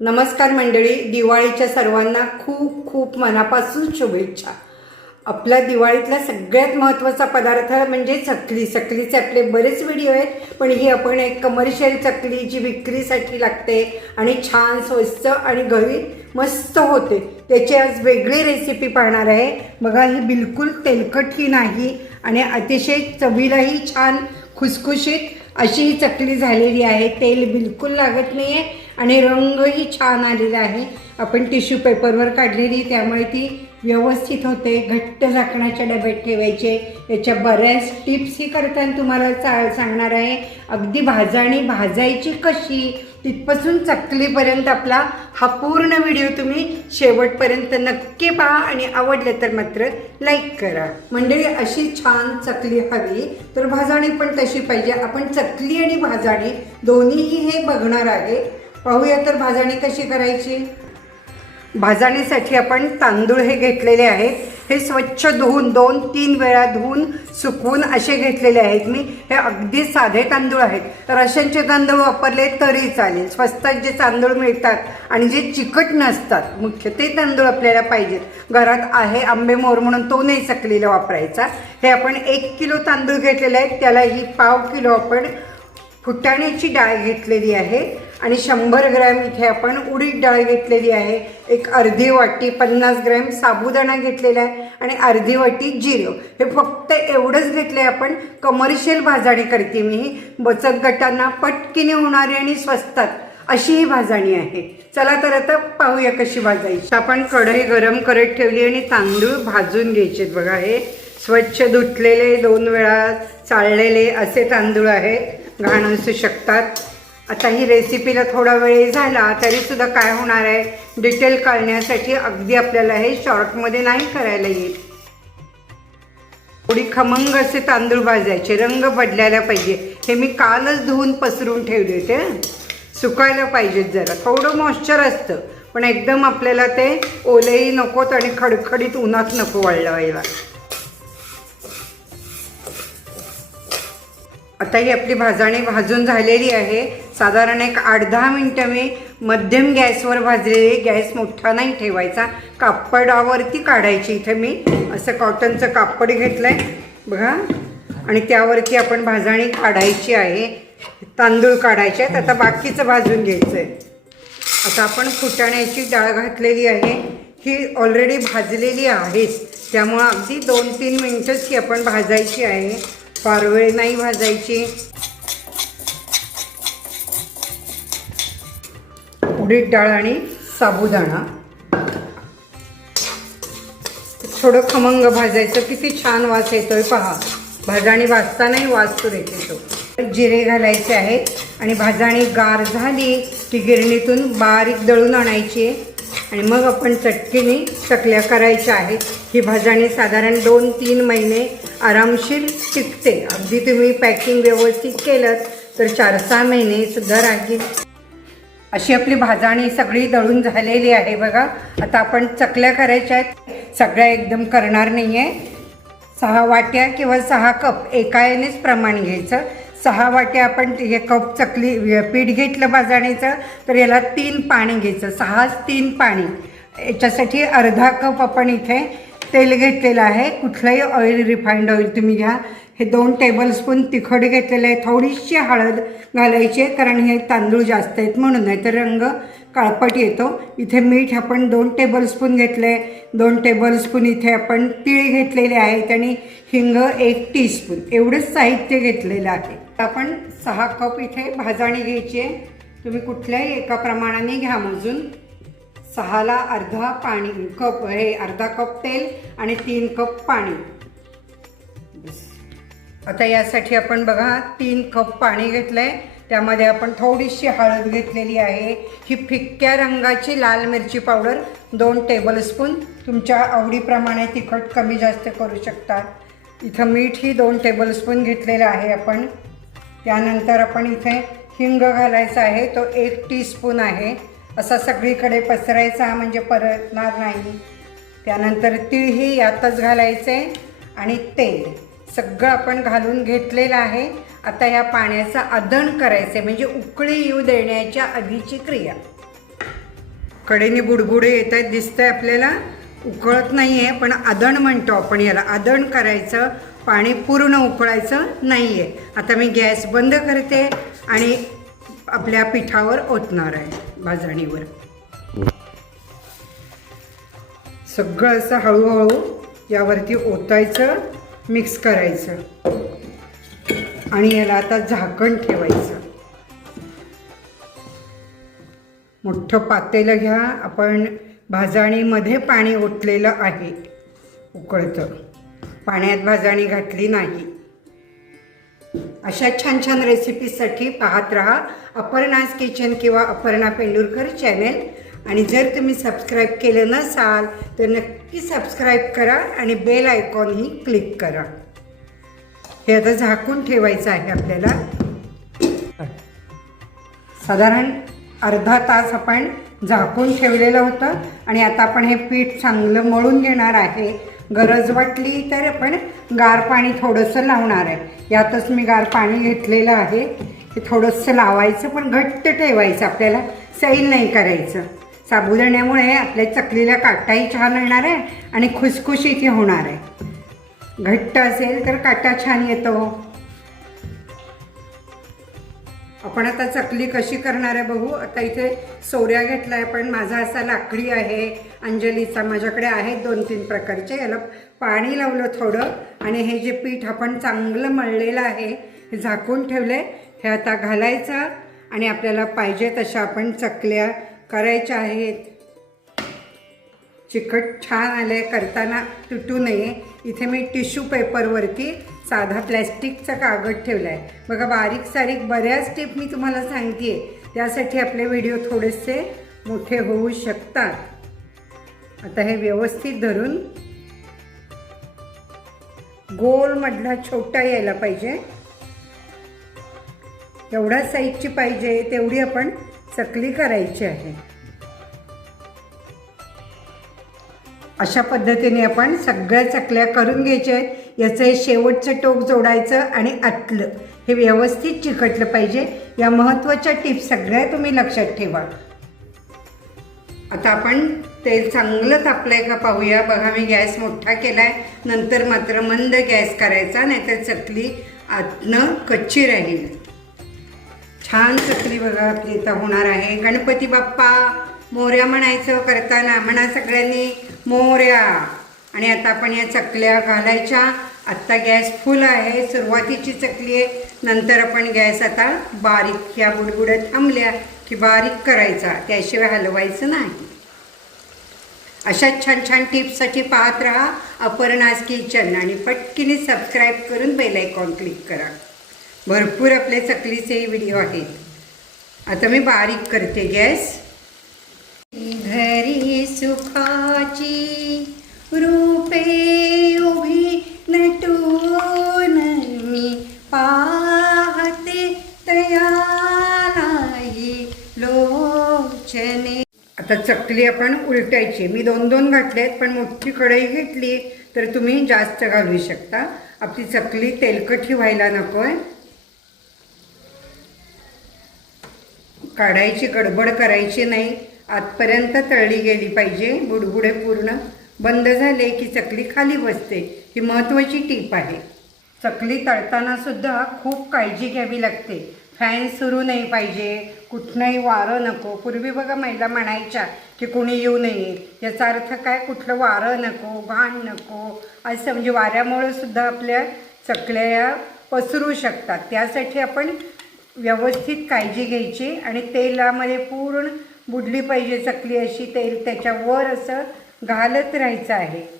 नमस्कार मंडळी दिवाळीच्या सर्वांना खूप खूप मनापासून शुभेच्छा. आपला दिवाळीतला सगळ्यात महत्त्वाचा पदार्थ म्हणजे चकली. चकलीचे आपले बरेच व्हिडिओ आहेत पण ही आपण एक कमर्शियल चकली जी विक्रीसाठी लागते आणि छान स्वस्त आणि घरी मस्त होते त्याची आज वेगळी रेसिपी पाहणार आहे. बघा ही बिलकुल तेलकट ही नाही आणि अतिशय चवीलाही छान खुसखुशीत अशी ही चकली झालेली आहे. तेल बिलकुल लागत नाही आहे आणि रंगही छान आलेला आहे. आपण टिश्यू पेपरवर काढलेली त्यामुळे ती व्यवस्थित होते. घट्ट झाकणाच्या डब्यात ठेवायचे. याच्या बऱ्याच टिप्सही करताना तुम्हाला चा सांगणार आहे. अगदी भाजणी भाजायची कशी तिथपासून चकलीपर्यंत आपला हा पूर्ण व्हिडिओ तुम्ही शेवटपर्यंत नक्की पहा आणि आवडले तर मात्र लाईक करा. मंडळी अशी छान चकली हवी तर भाजणी पण तशी पाहिजे. आपण चकली आणि भाजणी दोन्हीही हे बघणार आहे. पाहूया तर भाजणी कशी करायची? भाजणीसाठी आपण तांदूळ हे घेतलेले आहेत. हे स्वच्छ धुवून दोन तीन वेळा धुवून सुकवून असे घेतलेले आहेत मी. हे अगदी साधे तांदूळ आहेत. रशांचे तांदूळ वापरले तरी चालेल. स्वस्तात जे तांदूळ मिळतात आणि जे चिकट नसतात मुख्य ते तांदूळ आपल्याला पाहिजेत. घरात आहे आंबे मोर म्हणून तो नाही सकलेला वापरायचा. हे आपण एक किलो तांदूळ घेतलेले आहेत. त्याला ही पाव किलो आपण फुटाण्याची डाळ घेतलेली आहे. आणि शंभर ग्रॅम इथे आपण उडीद डाळ घेतलेली आहे. एक अर्धी वाटी पन्नास ग्रॅम साबुदाणा घेतलेला आहे आणि अर्धी वाटी जिरं. हे फक्त एवढंच घेतलं आहे आपण. कमर्शियल भाजणी करते मी. ही बचत गटांना पटकीने होणारी आणि स्वस्तात अशी ही भाजणी आहे. चला तर आता पाहूया कशी भाजायची. आपण कढई गरम करत ठेवली आणि तांदूळ भाजून घ्यायचे बघा हे. स्वच्छ धुतलेले दोन वेळा चाळलेले असे तांदूळ आहेत. घाण असू शकतात. आता ही रेसिपीला थोडा वेळ झाला तरी सुद्धा काय होणार आहे? डिटेल कळण्यासाठी अगदी आपल्याला हे शॉर्टमध्ये नाही करायला येईल. थोडी खमंग असे तांदूळ भाजायचे. रंग बदलायला पाहिजे. हे मी कालच धुवून पसरून ठेवले होते सुकायला पाहिजेत जरा. थोडं मॉइश्चर असतं पण एकदम आपल्याला ते ओलेही नकोत आणि खडखडीत उन्हात नको वाळवायला आता ही आपली भाजणी भाजून झालेली आहे. साधारण एक आठ दहा मिनटं मी मध्यम गॅसवर भाजलेली गॅस मोठा नाही ठेवायचा. कापडावरती काढायची इथे मी. असं कॉटनचं कापड घेतलं आहे बघा. आणि त्यावरती आपण भाजणी काढायची आहे. तांदूळ काढायचे आहेत. आता बाकीचं भाजून घ्यायचं आहे आता आपण फुटाण्याची डाळ घातलेली आहे. ही ऑलरेडी भाजलेली आहेच त्यामुळं अगदी दोन तीन मिनटंच ही आपण भाजायची आहे. फार वेळ नाही भाजायची. उडीद डाळ आणि साबुदाणा. थोडं खमंग भाजायचं किती छान वास येतोय पहा. भाजाणी भाजतानाही वास तो येतो. जिरे घालायचे आहेत आणि भाजाणी गार झाली की गिरणीतून बारीक दळून आणायची आणि मग आपण चटकीने चकल्या करायच्या आहेत. ही भाजाणी साधारण दोन तीन महिने आरामशीर टिकते. अगदी तुम्ही पॅकिंग व्यवस्थित केलं तर चार सहा महिने सुद्धा राहील. अशी आपली भाजणी सगळी दळून झालेली आहे बघा. आता आपण चकल्या करायच्या आहेत. सगळ्या एकदम करणार नाही आहे सहा वाट्या किंवा सहा कप एका यानेच प्रमाण घ्यायचं. सहा वाट्या आपण हे कप चकली पीठ घेतलं भाजणीचं तर याला तीन पाणी घ्यायचं. सहाच तीन पाणी. याच्यासाठी अर्धा कप आपण इथे तेल घेतलेलं आहे. कुठलंही ऑइल रिफाईंड ऑइल तुम्ही घ्या. हे दोन टेबलस्पून तिखट घेतलेलं आहे. थोडीशी हळद घालायची आहे कारण हे तांदूळ जास्त आहेत म्हणून. नाही तर रंग काळपट येतो. इथे मीठ आपण दोन टेबलस्पून घेतलं आहे दोन टेबलस्पून इथे आपण तिळ घेतलेले आहेत आणि हिंग एक टीस्पून एवढंच साहित्य घेतलेलं आहे. आपण सहा कप इथे भाजणी घ्यायची आहे. तुम्ही कुठल्याही एका प्रमाणाने घ्या मोजून. सहाला अर्धा पाणी कप हे अर्धा कप तेल आणि तीन कप पाणी. बस. आता यासाठी आपण बघा तीन कप पाणी घेतलं आहे त्यामध्ये आपण थोडीशी हळद घेतलेली आहे. ही फिक्क्या रंगाची लाल मिरची पावडर दोन टेबलस्पून तुमच्या आवडीप्रमाणे तिखट कमी जास्त करू शकता इथं मीठ ही दोन टेबलस्पून घेतलेलं आहे आपण. त्यानंतर आपण इथे हिंग घालायचा आहे. तो एक टीस्पून आहे. असा सगळीकडे पसरायचा म्हणजे परतणार नाही. त्यानंतर तिळही यातच घालायचे आणि तेल सगळं आपण घालून घेतलेलं आहे. आता या पाण्याचं आदण करायचं आहे म्हणजे उकळी येऊ देण्याच्या आधीची क्रिया. कडेने बुडबुडे येत आहेत दिसतंय आपल्याला. उकळत नाही आहे पण आदण म्हणतो आपण याला. आदण करायचं पाणी पूर्ण उकळायचं नाही आहे आता मी गॅस बंद करते आणि आपल्या पिठावर ओतणार आहे भाजणीवर सगळं असं हळूहळू यावरती ओतायचं मिक्स करायचं. आणि याला आता झाकण ठेवायचं. मोठं पातेलं घ्या. आपण भाजणीमध्ये पाणी ओतलेलं आहे. उकळतं. पाण्यात भाजणी घातली नाही. अशा छान छान रेसिपीसाठी पाहत राहा अपर्णाज किचन किंवा अपर्णा पेंडुरकर चॅनेल आणि जर तुम्ही सबस्क्राईब केलं नसाल तर नक्की सबस्क्राईब करा आणि बेल आयकॉनही क्लिक करा. हे आता झाकून ठेवायचं आहे आपल्याला. साधारण अर्धा तास आपण झाकून ठेवलेलं होतं. आणि आता आपण हे पीठ चांगलं मळून घेणार आहे. गरज वाटली तर आपण गार पाणी थोडंसं लावणार आहे. यातच मी गार पाणी घेतलेलं आहे. हे थोडंसं लावायचं पण घट्ट ठेवायचं आपल्याला. सैल नाही करायचं. साबुदाण्यामुळे आपल्या चकलीला काटाही छान येणार आहे आणि खुसखुशीतही होणार आहे. घट्ट असेल तर काटा छान येतो. आपण आता चकली कशी करणार आहे बघू. आता इथे सोऱ्या घेतला आहे पण माझा असा लाकडी आहे. अंजलीचा माझ्याकडे आहेत दोन तीन प्रकारचे. याला पाणी लावलं थोडं आणि हे जे पीठ आपण चांगलं मळलेलं आहे हे झाकून ठेवलं आहे हे आता घालायचं आणि आपल्याला पाहिजे तशा आपण चकल्या करायच्या आहेत. चिकट छान आले करताना तुटू नये. इथे मी टिश्यू पेपरवरती साधा प्लॅस्टिकचा कागद ठेवला आहे बघा बारीक सारीक बऱ्याच टिप मी तुम्हाला सांगते त्यासाठी आपले व्हिडिओ थोडेसे मोठे होऊ शकतात. आता हे व्यवस्थित धरून गोल मधला छोटा यायला पाहिजे. एवढ्या साईजची पाहिजे तेवढी आपण चकली करायची आहे. अशा पद्धतीने आपण सगळ्या चकल्या करून घ्यायच्या आहेत. याचं हे शेवटचं टोक जोडायचं आणि आतलं हे व्यवस्थित चिकटलं पाहिजे. या महत्त्वाच्या टिप्स सगळ्या तुम्ही लक्षात ठेवा. आता आपण तेल चांगलं तापलंय का पाहूया. बघा मी गॅस मोठा केलाय. नंतर मात्र मंद गॅस करायचा नाहीतर चकली आतनं कच्ची राहील. छान चकली बघा आपली इथं होणार आहे. गणपती बाप्पा मोऱ्या म्हणायचं करताना म्हणा सगळ्यांनी मोऱ्या आणि आता आपण या चकल्या घालायच्या. आत्ता गॅस फुल आहे सुरुवातीची चकली आहे. नंतर आपण गॅस आता बारीक या बुडबुड्या थांबल्या की बारीक करायचा. त्याशिवाय हलवायचं नाही. अशा छान छान टिप्ससाठी पाहत राहा. अपर्णाज किचन आणि पटकीने सबस्क्राईब करून बेल आयकॉन क्लिक करा. भरपूर आपले चकलीचे व्हिडिओ आहेत. आता मी बारीक करते गॅस घरी सुखाची आता चकली आपण उलटायची. मी दोन दोन घातले आहेत पण मोठी कढई घेतली तर तुम्ही जास्त घालू शकता. आपली चकली तेलकटी व्हायला नको आहे. काढायची गडबड करायची नाही. आतपर्यंत तळली गेली पाहिजे. बुडबुडे पूर्ण बंद झाले की चकली खाली बसते. ही महत्त्वाची टीप आहे. चकली तळताना सुद्धा खूप काळजी घ्यावी लागते. फॅन सुरू नाही पाहिजे. कुठनंही वारं नको. पूर्वी बघा महिला म्हणायच्या की कोणी येऊ नये. याचा अर्थ काय? कुठलं वारं नको घाण नको. असं म्हणजे वाऱ्यामुळे सुद्धा आपल्या चकल्या या पसरू शकतात. त्यासाठी आपण व्यवस्थित काळजी घ्यायची आणि तेलामध्ये पूर्ण बुडली पाहिजे चकली अशी तेल त्याच्यावर असं घालत राहायचं आहे.